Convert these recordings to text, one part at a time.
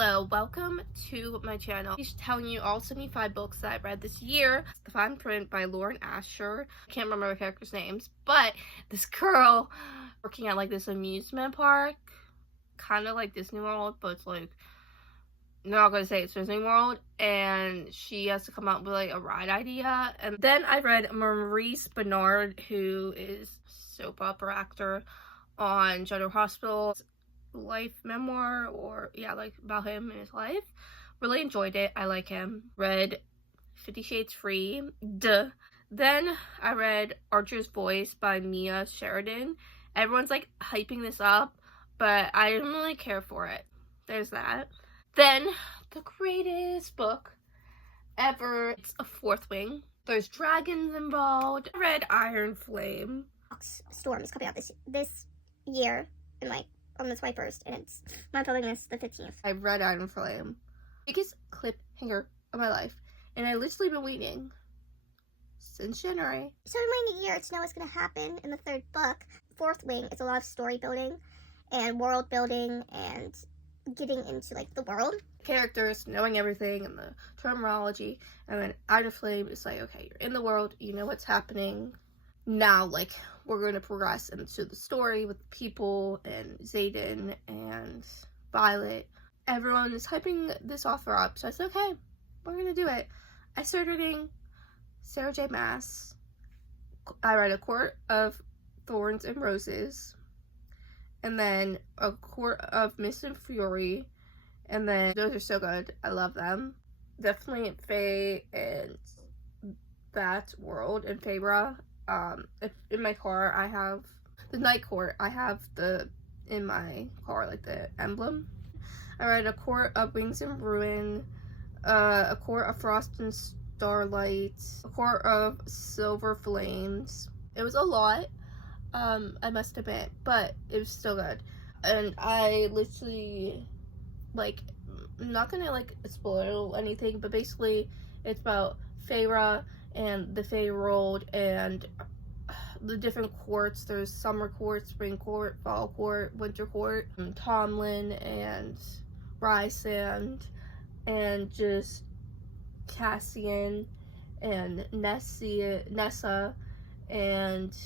Hello, welcome to my channel. I'm telling you all 75 books that I read this year. The fine print by Lauren Asher. I can't remember the characters' names, but this girl working at like this amusement park, kind of like Disney World, but it's like, I'm not gonna say it's Disney World, and she has to come up with like a ride idea. And then I read Maurice Benard, who is a soap opera actor on General Hospital. Life memoir, or yeah, like about him and his life. Really enjoyed it. I like him. Read 50 Shades Free. Duh. Then I read Archer's Voice by Mia Sheridan. Everyone's like hyping this up, but I didn't really care for it. There's that. Then the greatest book ever. It's A Fourth Wing. There's dragons involved. I read Iron Flame. Storm is coming out this year in like on the 21st, and I'm filming this the 15th. I read Iron Flame. Biggest cliffhanger of my life, and I literally been waiting since January. So in the year to know what's going to happen in the third book. Fourth Wing, it's a lot of story building and world building and getting into like the world. Characters, knowing everything and the terminology, and then Iron Flame is like, okay, you're in the world, you know what's happening. Now, like, we're going to progress into the story with people and Xaden and Violet. Everyone is hyping this author up, so I said, okay, we're going to do it. I started reading Sarah J. Maas. I read A Court of Thorns and Roses, and then A Court of Mist and Fury, and then those are so good. I love them. Definitely Fae and that world and Fabra. In my car, I have the Night Court. I have in my car, like the emblem. I read A Court of Wings and Ruin, A Court of Frost and Starlight, A Court of Silver Flames. It was a lot, I must admit, but it was still good. And I literally, like, I'm not gonna, like, spoil anything, but basically, it's about Feyre and the Fae world and the different courts. There's summer court, spring court, fall court, winter court, and Tomlin and Rysand and just Cassian and Nessa and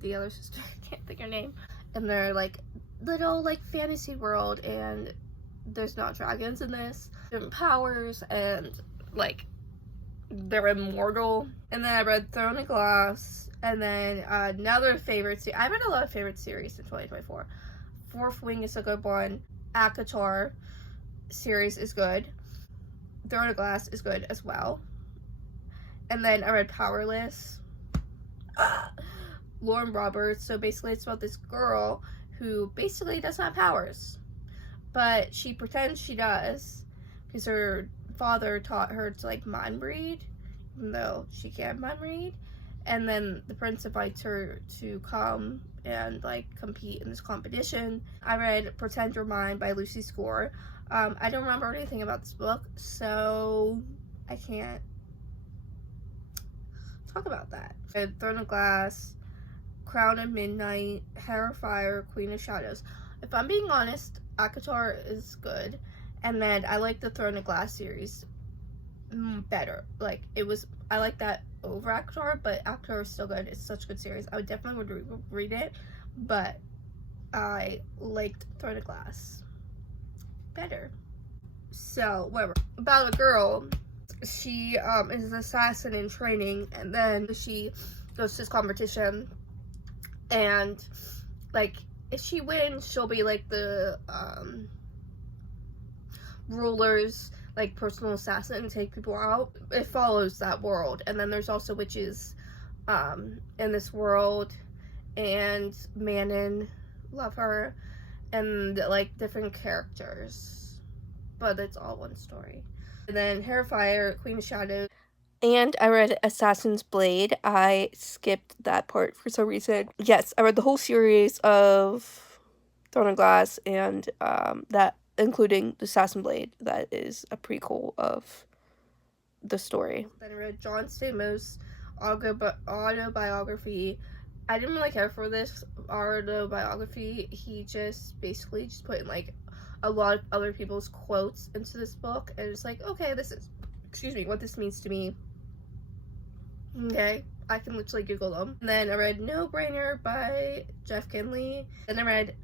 the other sister, I can't think her name. And they're like little like fantasy world, and there's not dragons in this. Different powers, and like they're immortal. And then I read Throne of Glass, and then another favorite series. I read a lot of favorite series in 2024. Fourth Wing is a good one. ACOTAR series is good. Throne of Glass is good as well. And then I read Powerless. Lauren Roberts. So basically it's about this girl who basically doesn't have powers, but she pretends she does because her father taught her to like mind read, even though she can't mind read. And then the prince invites her to come and like compete in this competition. I read Pretend Your Mind by Lucy Score. I don't remember anything about this book, so I can't talk about that. I read Throne of Glass, Crown of Midnight, Hair of Fire, Queen of Shadows. If I'm being honest, ACOTAR is good. And then I like the Throne of Glass series better. Like, I like that over ACOTAR, but ACOTAR is still good. It's such a good series. I would definitely would read it, but I liked Throne of Glass better. So, whatever. About a girl, she is an assassin in training, and then she goes to this competition, and, like, if she wins, she'll be, like, the, ruler's like personal assassin and take people out. It follows that world. And then there's also witches in this world, and Manon, love her, and like different characters, but it's all one story. And then Hair of Fire, Queen of Shadows. And I read Assassin's Blade. I skipped that part for some reason. Yes, I read the whole series of Throne of Glass, and that including the Assassin's Blade, that is a prequel of the story. Then I read John Stamos' autobiography. I didn't really care for this autobiography. He just basically just put in like a lot of other people's quotes into this book, and it's like, okay, this is, what this means to me. Okay, I can literally Google them. And then I read No Brainer by Jeff Kinley. Then I read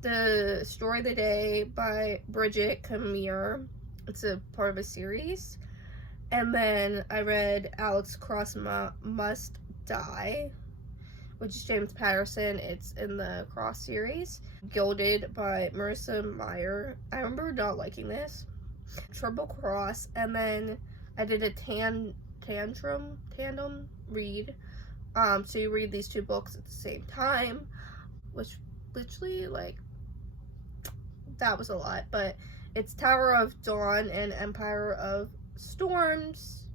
The Story of the Day by Bridget Camere. It's a part of a series. And then I read Alex Cross Must Die, which is James Patterson. It's in the Cross series. Gilded by Marissa Meyer. I remember not liking this. Triple Cross. And then I did a tandem read. So you read these two books at the same time, which literally, like, that was a lot. But it's Tower of Dawn and Empire of Storms,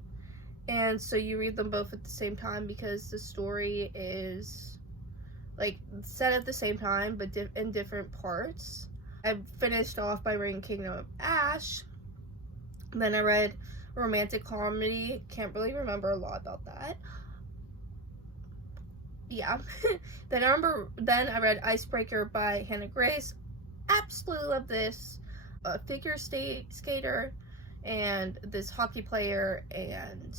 and so you read them both at the same time because the story is like set at the same time but in different parts. I finished off by reading Kingdom of Ash. Then I read romantic comedy. Can't really remember a lot about that. Yeah. Then I read Icebreaker by Hannah Grace. Absolutely love this. A figure skater and this hockey player and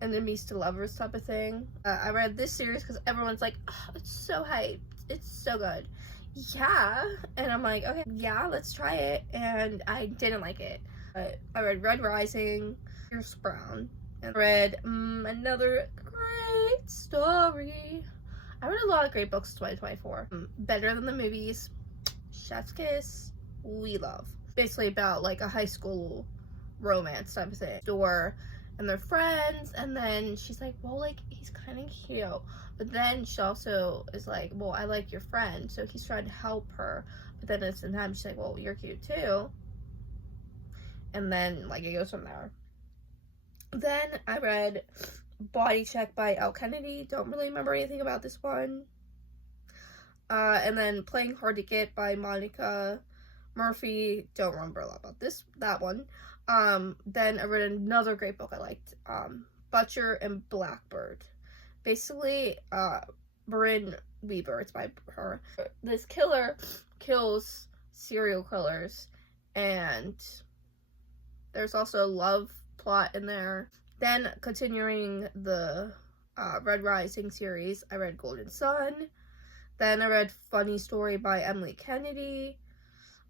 enemies to lovers type of thing. I read this series because everyone's like, oh, it's so hyped, it's so good. Yeah, and I'm like, okay, yeah, let's try it. And I didn't like it. But I read Red Rising, Pierce Brown, and read another great story. I read a lot of great books in 2024. Better Than the Movies, Chef's Kiss, We Love. Basically about like a high school romance type of thing. Door and they're friends, and then she's like, well, like, he's kind of cute. But then she also is like, well, I like your friend. So he's trying to help her. But then at the same time, she's like, well, you're cute too. And then, like, it goes from there. Then I read Body Check by Elle Kennedy. Don't really remember anything about this one. And then Playing Hard to Get by Monica Murphy. Don't remember a lot about that one. Then I read another great book I liked. Butcher and Blackbird. Basically, Brynne Weaver. It's by her. This killer kills serial killers, and there's also a love plot in there. Then, continuing the Red Rising series, I read Golden Sun. Then I read Funny Story by Emily Kennedy.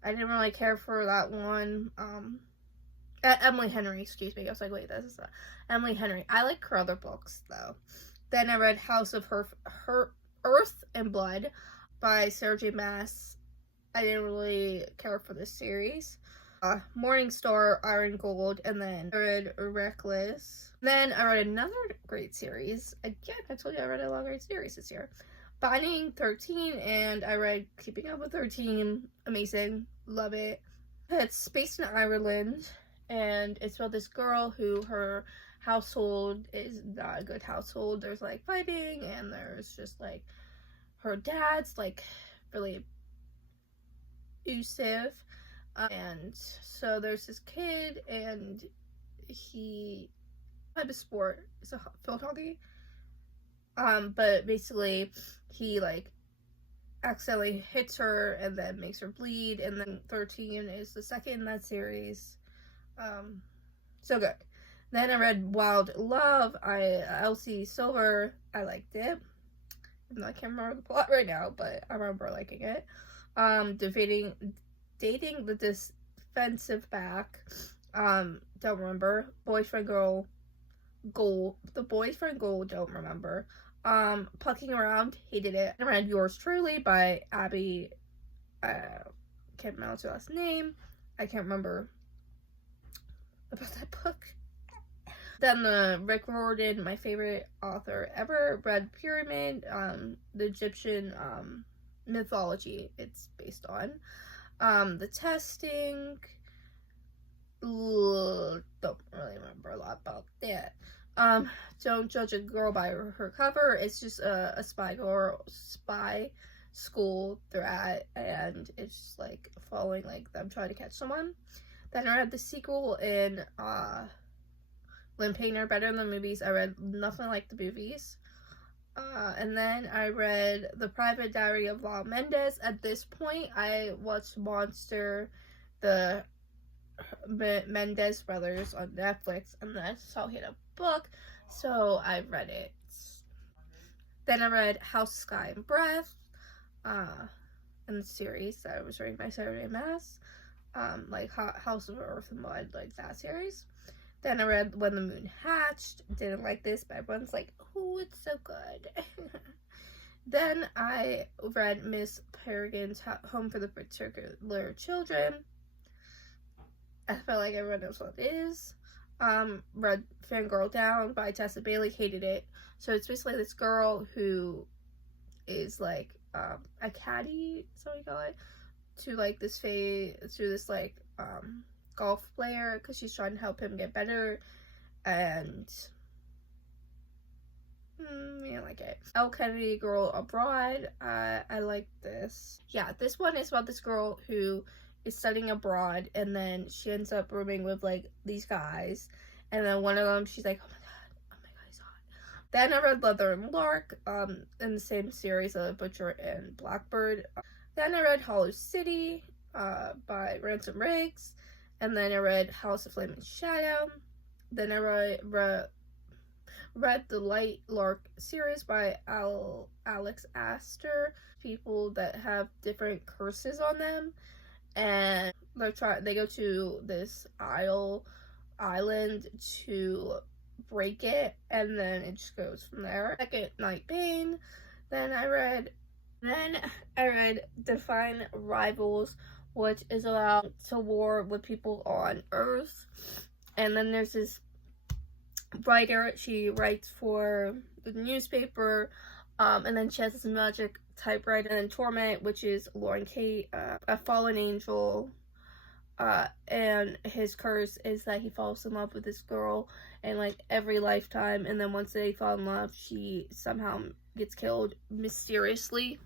I didn't really care for that one. Emily Henry, excuse me. I was like, wait, this is Emily Henry. I like her other books, though. Then I read House of Earth and Blood by Sarah J. Maas. I didn't really care for this series. Morningstar, Iron Gold, and then I read Reckless. Then I read another great series. Again, I told you I read a lot of great series this year. Finding 13, and I read Keeping Up with 13. Amazing. Love it. It's based in Ireland, and it's about this girl who her household is not a good household. There's like fighting, and there's just like her dad's like really abusive. And so there's this kid, and he type of sport is a field hockey. But basically he like accidentally hits her and then makes her bleed, and then 13 is the second in that series. So good. Then I read Wild Love. Elsie Silver. I liked it. I can't remember the plot right now, but I remember liking it. Dating the defensive back. Don't remember. Boyfriend goal. The boyfriend goal. Don't remember. Pucking Around. Hated it. I read Yours Truly by Abby. Can't pronounce her last name. I can't remember about that book. Then the Rick Riordan, my favorite author ever, Red Pyramid, the Egyptian mythology it's based on. The Testing. Don't really remember a lot about that. Don't Judge a Girl by Her Cover. It's just a spy school they're at, and it's just like following like them trying to catch someone. Then I read the sequel in Lynn Painter, Better Than the Movies. I read Nothing Like the Movies. And then I read The Private Diary of Val Mendes. At this point, I watched Monster, the Mendes brothers on Netflix, and then I saw he had a book, so I read it. Then I read House, Sky, and Breath, in the series that I was reading by Saturday Mass, like House of Earth and Mud, like that series. Then I read When the Moon Hatched. Didn't like this, but everyone's like, oh, it's so good. Then I read Miss Peregrine's Home for the Particular Children. I feel like everyone knows what it is. Read Fangirl Down by Tessa Bailey. Hated it. So it's basically this girl who is like a caddy, so we call it, to like this like golf player, because she's trying to help him get better, and I like it. Elle Kennedy, Girl Abroad. I like this. Yeah, this one is about this girl who is studying abroad, and then she ends up rooming with like these guys, and then one of them, she's like, oh my god, he's hot. Then I read Leather and Lark, in the same series of Butcher and Blackbird. Then I read Hollow City, by Ransom Riggs, and then I read House of Flame and Shadow. Then I read the Light Lark series by Alex Astor. People that have different curses on them, and they go to this island to break it, and then it just goes from there. Second Night Bane. Then I read Define Rivals, which is about to war with people on Earth. And then there's this writer, she writes for the newspaper, and then she has this magic typewriter. And then Torment, which is Lauren Kate, a fallen angel, and his curse is that he falls in love with this girl in like every lifetime, and then once they fall in love, she somehow gets killed mysteriously.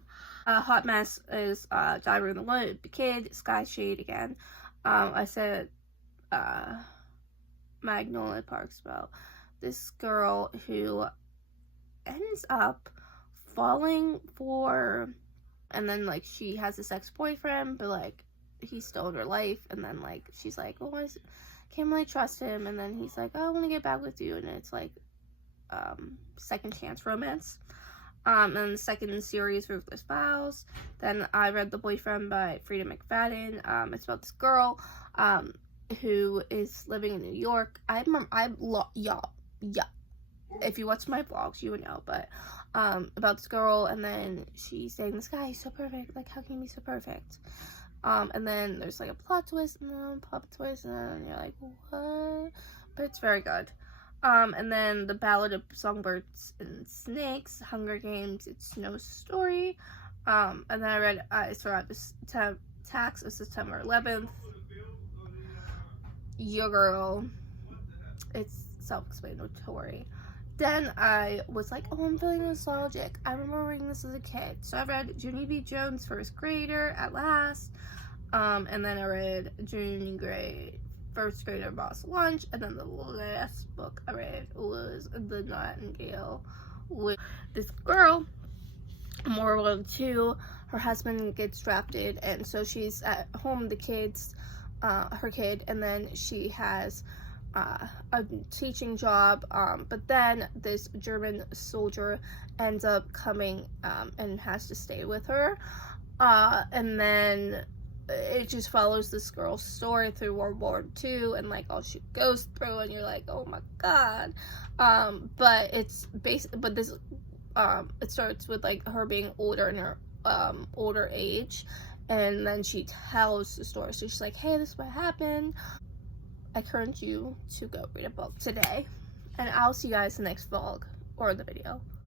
Hot Mess is Diver in the Wood, The Kid, Sky Shade again. I said Magnolia Park's about this girl who ends up falling for, and then like she has this ex-boyfriend, but like he stole her life, and then like she's like, oh, I can't really trust him, and then he's like, oh, I want to get back with you, and it's like second chance romance. And the second series, Ruthless Vows. Then I read The Boyfriend by Frida McFadden. It's about this girl who is living in New York. If you watch my vlogs, you would know, but about this girl, and then she's saying, this guy is so perfect, like, how can he be so perfect? And then there's like a plot twist, and then a plot twist, and then you're like, what? But it's very good. And then The Ballad of Songbirds and Snakes, Hunger Games, It's No Story. And then I read I Survived the Attacks of September 11th. Your Girl. It's self-explanatory. Then I was like, oh, I'm feeling nostalgic. I remember reading this as a kid. So I read Junie B. Jones, First Grader, at last. And then I read Junie Gray, First Grader, Boss Lunch. And then the last book I read was The Nightingale, with this girl, World War II. Her husband gets drafted, and so she's at home, her kid, and then she has a teaching job, but then this German soldier ends up coming and has to stay with her, and then it just follows this girl's story through World War II and like all she goes through, and you're like, oh my god. But it's it starts with like her being older, in her older age, and then she tells the story. So she's like, hey, this is what happened. I encourage you to go read a book today, and I'll see you guys in the next vlog or the video.